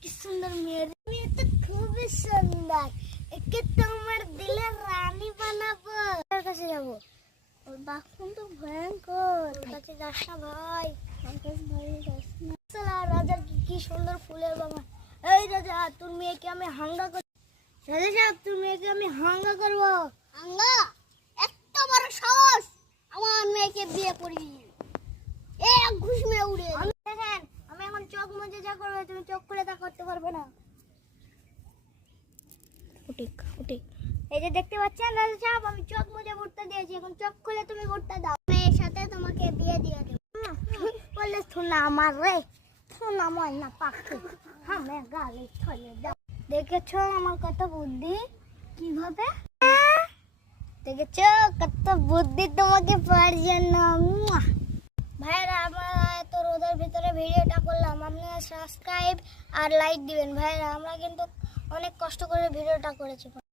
কি সুন্দর মেয়ে, মেয়ে তো খুবই সুন্দর। একে তোমার দিলের রানী বানাবো। তার কাছে যাবো, ওর বাথরুম তো ভয়ঙ্কর। ওর কাছে যাস না ভাই, ওর কাছে ভাই যাস না। শালা রাজার কি সুন্দর ফুলের বাগান। এই রাজা, তোর মেয়েকে আমি হাঙ্গা করব। রাজা সাহেব, তোর মেয়েকে আমি হাঙ্গা করবো। হাঙ্গা? এত বড় সাহস আমার মেয়েকে বিয়ে করবি? এক ঘুষ মেয়ে উড়ে। দেখেন, আমি এখন চোখ মুজে যা করবে, তুমি চোখ খুলে তা করতে পারবে না। এই যে দেখতে পাচ্ছেন রাজা সাহেব, আমি চোখ মুজে ভোটটা দিয়েছি, এখন চোখ খুলে তুমি ভোটটা দাও। মেয়ের সাথে তোমাকে বিয়ে দিয়ে দেব। বললে শোনা আমার রে, শোনা আমার না পাখি, আমি গালি ছলে দাও। দেখেছো আমার কত বুদ্ধি কিভাবে? দেখেছো কত বুদ্ধি তোমাকে পাওয়ার জন্য। ভাইরা, আমরা তো রোদের ভিতরে ভিডিওটা করলাম, আপনারা সাবস্ক্রাইব আর লাইক দিবেন ভাইরা। আমরা কিন্তু অনেক কষ্ট করে ভিডিওটা করেছি।